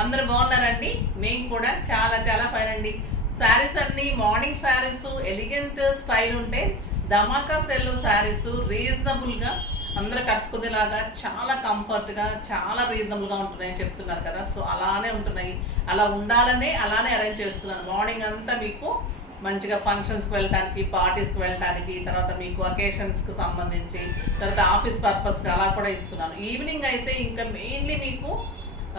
అందరూ బాగున్నారండి. మేము కూడా చాలా చాలా ఫైన్ అండి. శారీస్ అన్ని మార్నింగ్ శారీస్ ఎలిగెంట్ స్టైల్ ఉంటే ధమాకా సెల్ శారీస్ రీజనబుల్గా అందరూ కట్టుకునేలాగా చాలా కంఫర్ట్గా చాలా రీజనబుల్గా ఉంటున్నాయని చెప్తున్నారు కదా. సో అలానే ఉంటున్నాయి. అలా ఉండాలనే అలానే అరేంజ్ చేస్తున్నాను. మార్నింగ్ అంతా మీకు మంచిగా ఫంక్షన్స్కి వెళ్ళడానికి, పార్టీస్కి వెళ్ళడానికి, తర్వాత మీకు అకేషన్స్కి సంబంధించి, తర్వాత ఆఫీస్ పర్పస్కి అలా కూడా ఇస్తున్నాను. ఈవినింగ్ అయితే ఇంకా మెయిన్లీ మీకు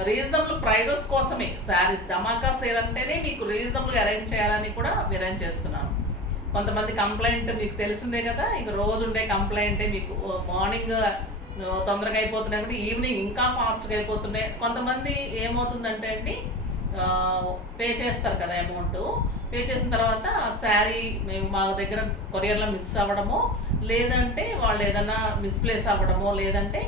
రీజనబుల్ ప్రైజెస్ కోసమే శారీస్ ధమాకా సేల్ అంటేనే మీకు రీజనబుల్గా అరేంజ్ చేయాలని కూడా అరేంజ్ చేస్తున్నాను. కొంతమంది కంప్లైంట్ మీకు తెలిసిందే కదా, ఇక రోజు ఉండే కంప్లైంటే మీకు మార్నింగ్ తొందరగా అయిపోతున్నాయి అంటే ఈవినింగ్ ఇంకా ఫాస్ట్గా అయిపోతున్నాయి. కొంతమంది ఏమవుతుందంటే అండి, పే చేస్తారు కదా అమౌంట్, పే చేసిన తర్వాత శారీ మేము మా దగ్గర కొరియర్లో మిస్ అవ్వడమో, లేదంటే వాళ్ళు ఏదైనా మిస్ప్లేస్ అవ్వడమో, లేదంటే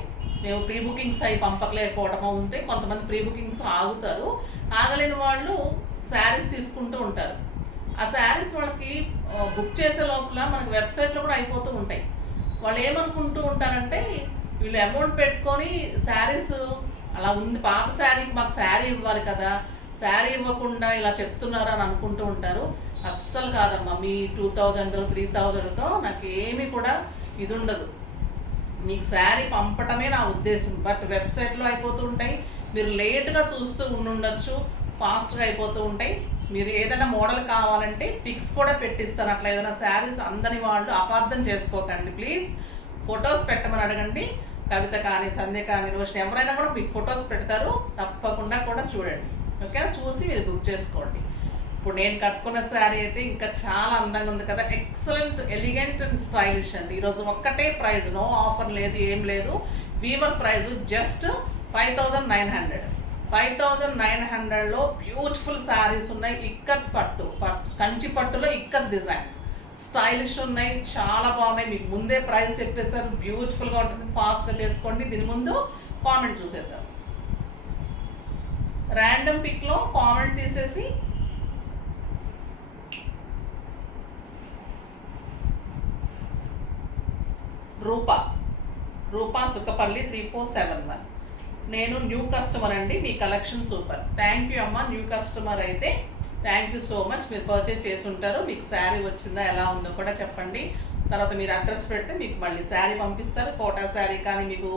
మేము ప్రీ బుకింగ్స్ అవి పంపకలేకపోవడమో ఉంటే కొంతమంది ప్రీ బుకింగ్స్ ఆగుతారు. ఆగలేని వాళ్ళు శారీస్ తీసుకుంటూ ఉంటారు. ఆ శారీస్ వాళ్ళకి బుక్ చేసే లోపల మనకి వెబ్సైట్లో కూడా అయిపోతూ ఉంటాయి. వాళ్ళు ఏమనుకుంటూ ఉంటారంటే, వీళ్ళు అమౌంట్ పెట్టుకొని శారీస్ అలా ఉంది, పాత శారీకి మాకు శారీ ఇవ్వాలి కదా, శారీ ఇవ్వకుండా ఇలా చెప్తున్నారు అని అనుకుంటూ ఉంటారు. అస్సలు కాదమ్మా, మీ 2000 3000తో నాకు ఏమీ కూడా ఇది ఉండదు. మీకు శారీ పంపటమే నా ఉద్దేశం. బట్ వెబ్సైట్లో అయిపోతూ ఉంటాయి, మీరు లేట్గా చూస్తూ ఉండొచ్చు, ఫాస్ట్గా అయిపోతూ ఉంటాయి. మీరు ఏదైనా మోడల్ కావాలంటే పిక్స్ కూడా పెట్టిస్తాను. అట్లా ఏదైనా శారీస్ అందని వాళ్ళు అపార్థం చేసుకోకండి ప్లీజ్. ఫొటోస్ పెట్టమని అడగండి. కవిత కానీ, సంధ్య కానీ, రోషిని ఎవరైనా కూడా మీకు ఫొటోస్ పెడతారు, తప్పకుండా కూడా చూడండి. ఓకేనా, చూసి మీరు బుక్ చేసుకోండి. ఇప్పుడు నేను కట్టుకున్న శారీ అయితే ఇంకా చాలా అందంగా ఉంది కదా, ఎక్సలెంట్ ఎలిగెంట్ అండ్ స్టైలిష్ అండి. ఈరోజు ఒక్కటే ప్రైజ్, నో ఆఫర్ లేదు, ఏం లేదు. Weaver price just 5900. 5900లో బ్యూటిఫుల్ శారీస్ ఉన్నాయి. ఇక్కత్ పట్టు, కంచి పట్టులో ఇక్కత్ డిజైన్స్ స్టైలిష్ ఉన్నాయి, చాలా బాగున్నాయి. మీకు ముందే ప్రైస్ చెప్పేసారు, బ్యూటిఫుల్గా ఉంటుంది. ఫాస్ట్గా చేసుకోండి. దీని ముందు కామెంట్ చూసేద్దాం. ర్యాండమ్ పిక్లో కామెంట్ తీసేసి రూపా సుఖపల్లి 3471. నేను న్యూ కస్టమర్ అండి, మీ కలెక్షన్ సూపర్. థ్యాంక్ యూ అమ్మ, న్యూ కస్టమర్ అయితే థ్యాంక్ యూ సో మచ్. మీరు పర్చేజ్ చేసి ఉంటారు. మీకు శారీ వచ్చిందా, ఎలా ఉందో కూడా చెప్పండి. తర్వాత మీరు అడ్రస్ పెడితే మీకు మళ్ళీ శారీ పంపిస్తారు. కోటా శారీ కానీ, మీకు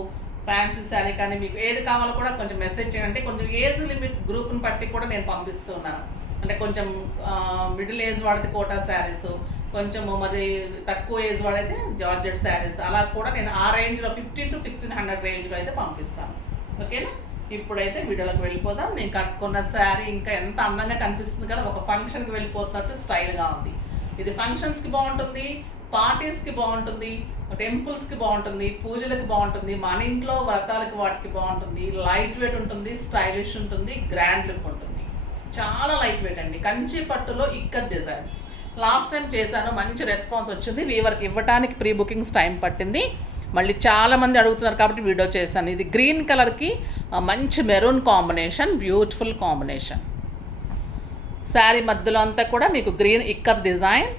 ఫ్యాన్సీ శారీ కానీ, మీకు ఏది కావాలో కూడా కొంచెం మెసేజ్ చేయండి. కొంచెం ఏజ్ లిమిట్ గ్రూప్ని బట్టి కూడా నేను పంపిస్తున్నాను. అంటే కొంచెం మిడిల్ ఏజ్ వాళ్ళది కోటా శారీస్, కొంచెం మరి తక్కువ ఏజ్ వాళ్ళైతే జార్జెట్ శారీస్, అలా కూడా నేను ఆ రేంజ్లో 1500 to 1600 రేంజ్లో అయితే పంపిస్తాను. ఓకేనా, ఇప్పుడైతే వీడియోలోకి వెళ్ళిపోదాం. నేను కట్టుకున్న శారీ ఇంకా ఎంత అందంగా కనిపిస్తుంది కదా, ఒక ఫంక్షన్కి వెళ్ళిపోతున్నట్టు స్టైల్గా ఉంది. ఇది ఫంక్షన్స్కి బాగుంటుంది, పార్టీస్కి బాగుంటుంది, టెంపుల్స్కి బాగుంటుంది, పూజలకు బాగుంటుంది, మన ఇంట్లో వ్రతాలకు వాటికి బాగుంటుంది. లైట్ వెయిట్ ఉంటుంది, స్టైలిష్ ఉంటుంది, గ్రాండ్ లుక్ ఉంటుంది. చాలా లైట్ వెయిట్ అండి. కంచి పట్టులో ఇక్కత్ డిజైన్స్ లాస్ట్ టైం చేశాను, మంచి రెస్పాన్స్ వచ్చింది. వీవర్కి ఇవ్వడానికి ప్రీ బుకింగ్స్ టైం పట్టింది. మళ్ళీ చాలామంది అడుగుతున్నారు కాబట్టి వీడియో చేశాను. ఇది గ్రీన్ కలర్కి మంచి maroon combination, beautiful combination. Sari మధ్యలో అంతా కూడా మీకు గ్రీన్ ఇక్కత్ డిజైన్,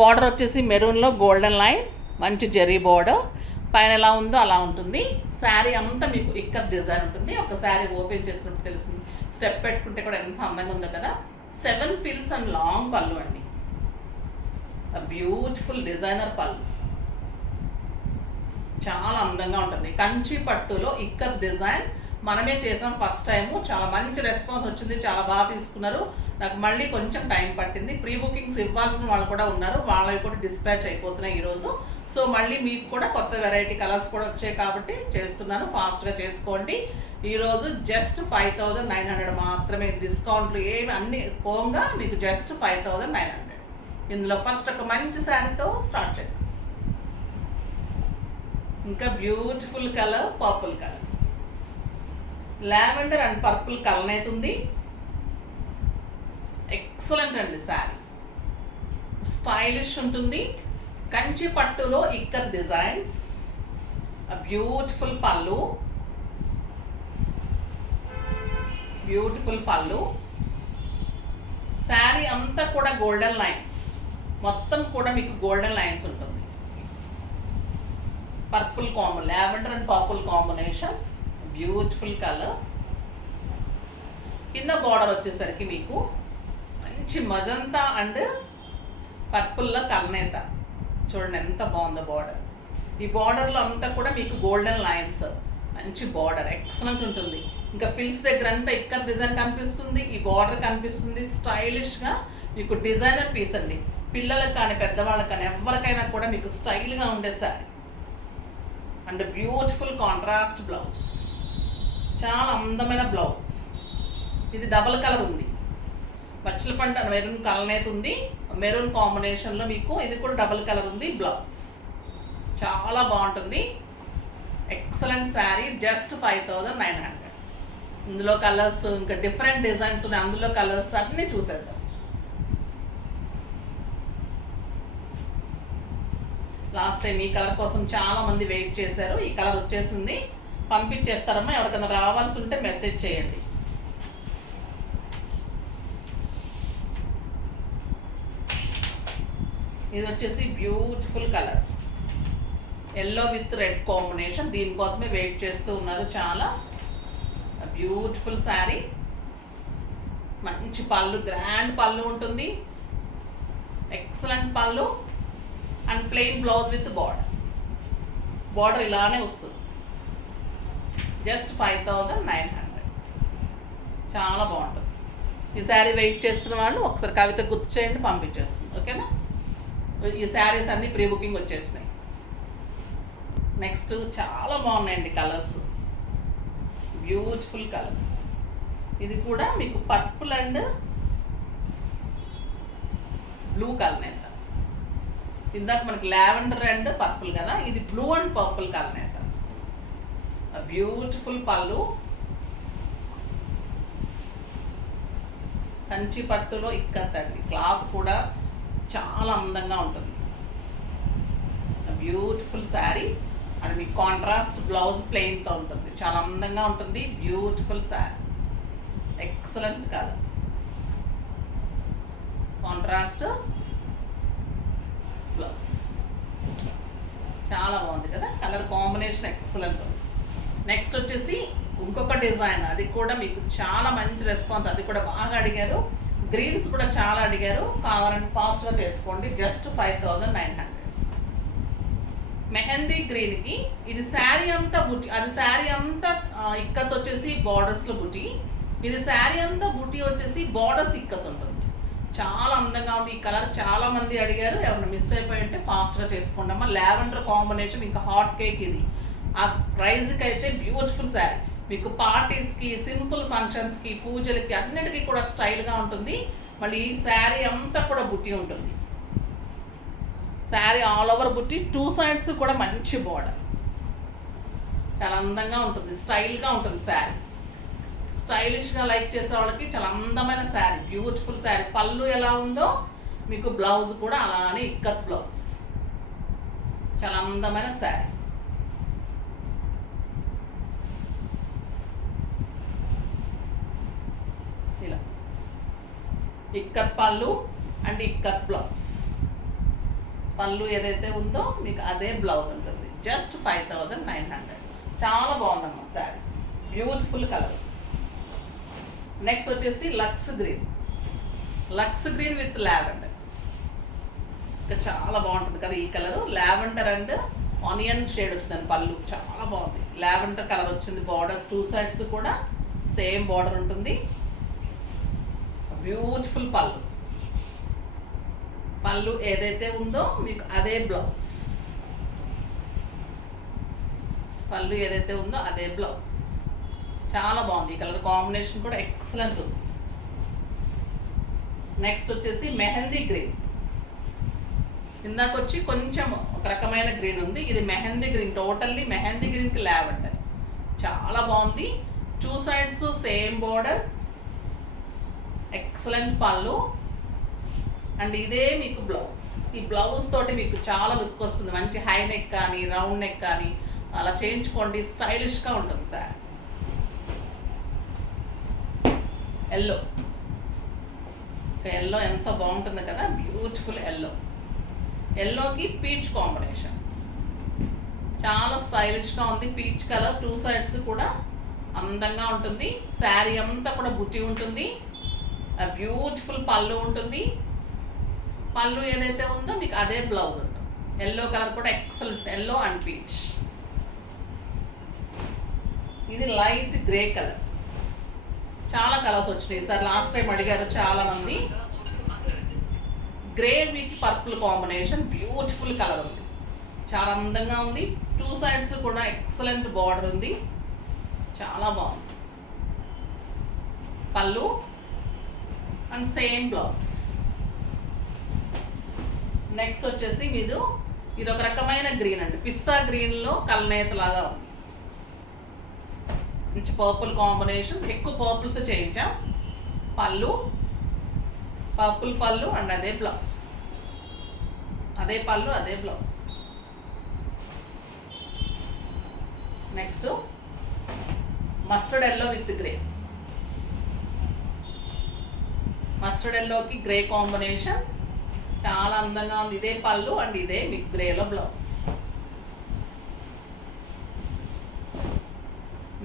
బార్డర్ వచ్చేసి మెరూన్లో గోల్డెన్ లైన్, మంచి జెరీ బార్డర్, పైన ఎలా ఉందో అలా ఉంటుంది. శారీ అంతా మీకు ఇక్కత్ డిజైన్ ఉంటుంది. ఒక శారీ ఓపెన్ చేసినట్టు తెలుస్తుంది. స్టెప్ పెట్టుకుంటే కూడా ఎంత అందంగా ఉందో కదా. 7 ఫిల్స్ అండ్ లాంగ్ పళ్ళు అండి, బ్యూటిఫుల్ డిజైనర్ పళ్ళు, చాలా అందంగా ఉంటుంది. కంచి పట్టులో ఇక్కత్ డిజైన్ మనమే చేసాం ఫస్ట్ టైము. చాలా మంచి రెస్పాన్స్ వచ్చింది, చాలా బాగా తీసుకున్నారు. నాకు మళ్ళీ కొంచెం టైం పట్టింది. ప్రీ బుకింగ్స్ ఇవ్వాల్సిన వాళ్ళు కూడా ఉన్నారు, వాళ్ళవి కూడా డిస్పాచ్ అయిపోతున్నాయి ఈరోజు. సో మళ్ళీ మీకు కూడా కొత్త వెరైటీ కలర్స్ కూడా వచ్చాయి కాబట్టి చేస్తున్నాను, ఫాస్ట్గా చేసుకోండి. ఈరోజు జస్ట్ 5900 మాత్రమే, డిస్కౌంట్లు ఏమి అన్ని పోగా మీకు జస్ట్ 5900. ఇందులో ఫస్ట్ ఒక మంచి శారీతో స్టార్ట్ చేద్దాం. ఇంకా beautiful colour purple colour, lavender and purple colour అవుతుంది. ఎక్సలెంట్ అండి శారీ, స్టైలిష్ ఉంటుంది. కంచి పట్టులో ఇక్కత్ డిజైన్స్, బ్యూటిఫుల్ పళ్ళు, బ్యూటిఫుల్ పళ్ళు. శారీ అంతా కూడా గోల్డెన్ లైన్స్, మొత్తం కూడా మీకు గోల్డెన్ లైన్స్ ఉంటుంది. Purple lavender and purple combination, beautiful colour. కింద బార్డర్ వచ్చేసరికి మీకు మంచి మజంతా అండ్ పర్పుల్లో కల్నేత. చూడండి ఎంత బాగుందో బార్డర్. ఈ బార్డర్లో అంతా కూడా మీకు గోల్డెన్ లైన్స్, మంచి బార్డర్ ఎక్సలెంట్ ఉంటుంది. ఇంకా ఫిల్స్ దగ్గర అంతా ఇక్కడ డిజైన్ కనిపిస్తుంది, ఈ బార్డర్ కనిపిస్తుంది. స్టైలిష్గా మీకు డిజైనర్ పీస్ అండి. పిల్లలకు కానీ పెద్దవాళ్ళకి కానీ ఎవరికైనా కూడా మీకు స్టైల్గా ఉండే sari and beautiful contrast blouse, చాలా అందమైన బ్లౌజ్. ఇది డబల్ కలర్ ఉంది, బచ్చల పంట మెరూన్ కలనేది ఉంది, మెరూన్ కాంబినేషన్లో మీకు ఇది కూడా డబల్ కలర్ ఉంది బ్లౌజ్. చాలా బాగుంటుంది, ఎక్సలెంట్ శారీ. జస్ట్ 5900. ఇందులో కలర్స్ ఇంకా డిఫరెంట్ డిజైన్స్ ఉన్నాయి, అందులో కలర్స్ అన్నీ చూసేద్దాం. లాస్ట్ టైం ఈ కలర్ కోసం చాలా మంది వెయిట్ చేశారు. ఈ కలర్ వచ్చేసింది, పంపించేస్తారమ్మా. ఎవరికైనా రావాల్సి ఉంటే మెసేజ్ చేయండి. ఇది వచ్చేసి beautiful colour, yellow with red combination. దీనికోసమే వెయిట్ చేస్తూ ఉన్నారు చాలా. బ్యూటిఫుల్ శారీ, మంచి పళ్ళు, గ్రాండ్ పళ్ళు ఉంటుంది, ఎక్సలెంట్ పళ్ళు and plain blouse with border. Border ఇలానే వస్తుంది. జస్ట్ 5900. చాలా బాగుంటుంది. ఈ శారీ వెయిట్ చేస్తున్న వాళ్ళు ఒకసారి కవిత గుర్తు చేయండి, పంపించేస్తుంది. ఓకేనా? ఈ శారీస్ అన్నీ ప్రీ బుకింగ్ వచ్చేసినాయి. నెక్స్ట్ చాలా బాగున్నాయండి కలర్స్, బ్యూటిఫుల్ కలర్స్. ఇది కూడా మీకు పర్పుల్ అండ్ బ్లూ కలర్ నేత. ఇందాక మనకి లావెండర్ అండ్ పర్పుల్ కదా, ఇది బ్లూ అండ్ పర్పుల్ కలర్ నేత. బ్యూటిఫుల్ పళ్ళు, కంచి పట్టులో ఇక్కత్తండి. క్లాత్ కూడా చాలా అందంగా ఉంటుంది. బ్యూటిఫుల్ శారీ అండ్ మీకు కాంట్రాస్ట్ బ్లౌజ్ ప్లెయిన్తో ఉంటుంది, చాలా అందంగా ఉంటుంది. Beautiful sari, excellent colour, contrast blouse. చాలా బాగుంది కదా, కలర్ కాంబినేషన్ ఎక్సలెంట్ ఉంది. నెక్స్ట్ వచ్చేసి ఇంకొక డిజైన్, అది కూడా మీకు చాలా మంచి రెస్పాన్స్, అది కూడా బాగా అడిగారు. గ్రీన్స్ కూడా చాలా అడిగారు, కావాలంటే ఫాస్ట్గా చేసుకోండి. జస్ట్ 5900. మెహందీ గ్రీన్కి ఇది శారీ అంతా బుటీ, అది శారీ అంతా ఇక్కత్ వచ్చేసి బార్డర్స్లో బుటీ, ఇది శారీ అంతా బుటీ వచ్చేసి బార్డర్స్ ఇక్కత్ ఉంటుంది. చాలా అందంగా ఉంది. ఈ కలర్ చాలా మంది అడిగారు, ఎవరైనా మిస్ అయిపోయి ఉంటే ఫాస్ట్గా చేసుకోండి అమ్మా. లావెండర్ కాంబినేషన్, ఇంకా హాట్ కేక్. ఇది ఆ ప్రైజ్కి అయితే బ్యూటిఫుల్ శారీ. మీకు పార్టీస్కి, సింపుల్ ఫంక్షన్స్కి, పూజలకి అన్నిటికీ కూడా స్టైల్గా ఉంటుంది. మళ్ళీ ఈ శారీ అంతా కూడా బుట్టి ఉంటుంది. శారీ ఆల్ ఓవర్ బుట్టి, 2 sides కూడా మంచి బోర్డర్, చాలా అందంగా ఉంటుంది, స్టైల్గా ఉంటుంది శారీ. స్టైలిష్గా లైక్ చేసే వాళ్ళకి చాలా అందమైన శారీ, బ్యూటిఫుల్ శారీ. పళ్ళు ఎలా ఉందో మీకు బ్లౌజ్ కూడా అలానే ఇక్కత్ బ్లౌజ్, చాలా అందమైన శారీ. ఇలా ఇక్కత్ పళ్ళు అండ్ ఇక్కత్ బ్లౌజ్. పళ్ళు ఏదైతే ఉందో మీకు అదే బ్లౌజ్ ఉంటుంది. జస్ట్ 5900. చాలా బాగుందమ్మా శారీ, బ్యూటిఫుల్ కలర్. నెక్స్ట్ వచ్చేసి లక్స్ గ్రీన్, లక్స్ గ్రీన్ విత్ లావెండర్. ఇంకా చాలా బాగుంటుంది కదా ఈ colour. Lavender and onion shade వచ్చిందండి పళ్ళు, చాలా బాగుంది. లావెండర్ కలర్ వచ్చింది. బార్డర్స్ 2 sides కూడా సేమ్ బార్డర్ ఉంటుంది. బ్యూటిఫుల్ పళ్ళు, పళ్ళు ఏదైతే ఉందో మీకు అదే బ్లౌజ్, పళ్ళు ఏదైతే ఉందో అదే బ్లౌజ్. చాలా బాగుంది. ఈ కలర్ కాంబినేషన్ కూడా ఎక్సలెంట్ ఉంది. నెక్స్ట్ వచ్చేసి మెహందీ గ్రీన్. ఇందాక వచ్చి కొంచెం ఒక రకమైన గ్రీన్ ఉంది, ఇది మెహందీ గ్రీన్. టోటల్లీ మెహందీ గ్రీన్కి లావెండర్, చాలా బాగుంది. 2 sides సేమ్ బోర్డర్, ఎక్సలెంట్ పళ్ళు అండ్ ఇదే మీకు బ్లౌజ్. ఈ బ్లౌజ్ తోటి మీకు చాలా లుక్ వస్తుంది. మంచి హై నెక్ కానీ రౌండ్ నెక్ కానీ అలా చేయించుకోండి, స్టైలిష్గా ఉంటుంది సార్. ఎల్లో, ఎల్లో ఎంత బాగుంటుంది కదా, బ్యూటిఫుల్ ఎల్లో. ఎల్లోకి పీచ్ కాంబినేషన్ చాలా స్టైలిష్గా ఉంది. పీచ్ కలర్ 2 sides కూడా అందంగా ఉంటుంది. శారీ అంతా కూడా బుట్టి ఉంటుంది. బ్యూటిఫుల్ పళ్ళు ఉంటుంది. పళ్ళు ఏదైతే ఉందో మీకు అదే బ్లౌజ్ ఉంటుంది. ఎల్లో కలర్ కూడా ఎక్సలెంట్, ఎల్లో అండ్ పీచ్. ఇది లైట్ గ్రే కలర్. చాలా కలర్స్ వచ్చినాయి సార్, లాస్ట్ టైం అడిగారు చాలా మంది. Grey with purple combination, beautiful colour ఉంది, చాలా అందంగా ఉంది. 2 సైడ్స్ కూడా ఎక్సలెంట్ బార్డర్ ఉంది, చాలా బాగుంది. పళ్ళు అండ్ సేమ్ బ్లౌజ్. నెక్స్ట్ వచ్చేసి ఇది ఒక రకమైన గ్రీన్ అండి, పిస్తా గ్రీన్లో కల్నేత లాగా ఉంది. మంచి పర్పుల్ కాంబినేషన్, ఎక్కువ పర్పుల్స్ చేయించాం. పళ్ళు పర్పుల్ పళ్ళు అండ్ అదే బ్లౌజ్, అదే పళ్ళు అదే blouse. Next mustard yellow with grey. Mustard ఎల్లోకి గ్రే కాంబినేషన్ చాలా అందంగా ఉంది. ఇదే పళ్ళు అండ్ ఇదే మీకు గ్రేలో blouse.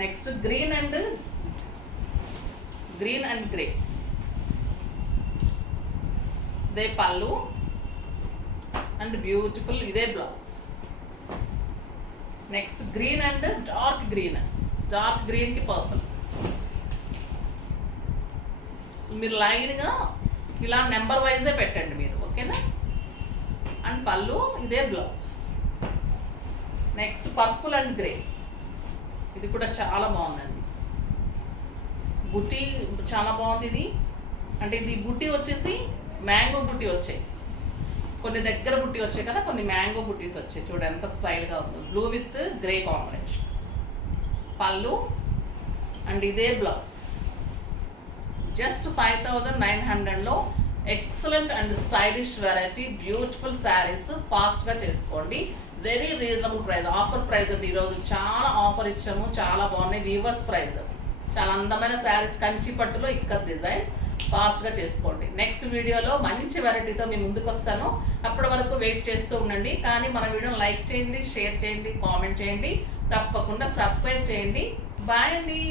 Next green and grey, ఇదే పళ్ళు అండ్ బ్యూటిఫుల్ ఇదే blouse. Next green and dark గ్రీన్కి పర్పుల్. మీరు లైన్గా ఇలా నెంబర్ వైజే పెట్టండి మీరు, ఓకేనా. అండ్ పళ్ళు ఇదే blouse. Next purple and grey, ఇది కూడా చాలా బాగుందండి. బుట్టి చాలా బాగుంది ఇది. అంటే ఇది బుట్టి వచ్చేసి మ్యాంగో బుట్టి వచ్చాయి, కొన్ని దగ్గర బుట్టి వచ్చాయి కదా, కొన్ని మ్యాంగో బుట్టీస్ వచ్చాయి. చూడు ఎంత స్టైల్గా ఉందో, బ్లూ విత్ గ్రే కాంబినేషన్. పళ్ళు అండ్ ఇదే బ్లౌజ్. జస్ట్ 5900లో excellent and stylish variety, beautiful saris. ఫాస్ట్గా చేసుకోండి, very reasonable price, offer price అండి. ఈరోజు చాలా ఆఫర్ ఇచ్చాము, చాలా బాగున్నాయి. వీవర్స్ ప్రైస్, చాలా అందమైన శారీస్, కంచి పట్టులో ఇక్కడ డిజైన్. ఫాస్ట్గా చేసుకోండి. నెక్స్ట్ వీడియోలో మంచి వెరైటీతో మీ ముందుకు వస్తాను. అప్పటి వరకు వెయిట్ చేస్తూ ఉండండి. కానీ మన వీడియోని లైక్ చేయండి, షేర్ చేయండి, కామెంట్ చేయండి, తప్పకుండా సబ్స్క్రైబ్ చేయండి. బాయ్ అండి.